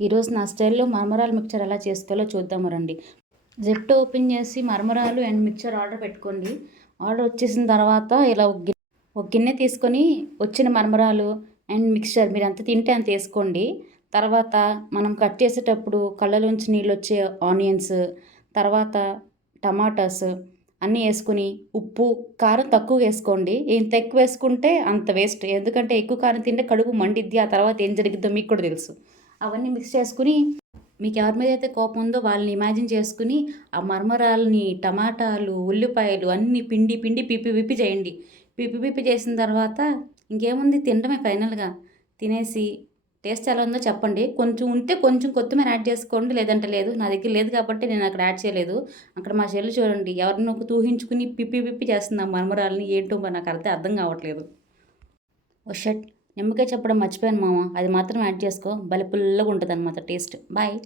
ఈరోజు నా స్టైల్లో మరమరాలు మిక్చర్ ఎలా చేసుకోవాలో చూద్దాము రండి. జెప్టో ఓపెన్ చేసి మరమరాలు అండ్ మిక్చర్ ఆర్డర్ పెట్టుకోండి. ఆర్డర్ వచ్చేసిన తర్వాత ఇలా ఒక గిన్నె తీసుకొని వచ్చిన మరమరాలు అండ్ మిక్చర్ మీరు ఎంత తింటే అంత వేసుకోండి. తర్వాత మనం కట్ చేసేటప్పుడు కళ్ళలోంచి నీళ్ళు వచ్చే ఆనియన్స్, తర్వాత టమాటాస్ అన్నీ వేసుకుని ఉప్పు కారం తక్కువ వేసుకోండి. ఎంత ఎక్కువ వేసుకుంటే అంత వేస్ట్, ఎందుకంటే ఎక్కువ కారం తింటే కడుపు మండిద్ది. ఆ తర్వాత ఏం జరిగిద్దో మీకు కూడా తెలుసు. అవన్నీ మిక్స్ చేసుకుని మీకు ఎవరి మీద అయితే కోపం ఉందో వాళ్ళని ఇమాజిన్ చేసుకుని ఆ మరమరాలని, టమాటాలు, ఉల్లిపాయలు అన్నీ పిండి పిండి పిప్పి పిప్పి చేయండి. పిప్పి పిప్పి చేసిన తర్వాత ఇంకేముంది, తినడమే ఫైనల్గా. తినేసి టేస్ట్ ఎలా ఉందో చెప్పండి. కొంచెం ఉంటే కొంచెం కొత్తిమీర యాడ్ చేసుకోండి, లేదంటే లేదు. నా దగ్గర లేదు కాబట్టి నేను అక్కడ యాడ్ చేయలేదు. అక్కడ మా చెల్లి చూడండి ఎవరినో తూహించుకుని పిప్పి పిప్పి చేస్తుంది ఆ మరమరాలని. ఏంటో మరి నాకు అర్థం కావట్లేదు. ఓ షట్, నిమ్మకాయ చెప్పడం మర్చిపోయాను మామ, అది మాత్రం యాడ్ చేసుకో. భలే పుల్లగా ఉంటుంది అనమాట టేస్ట్. బాయ్.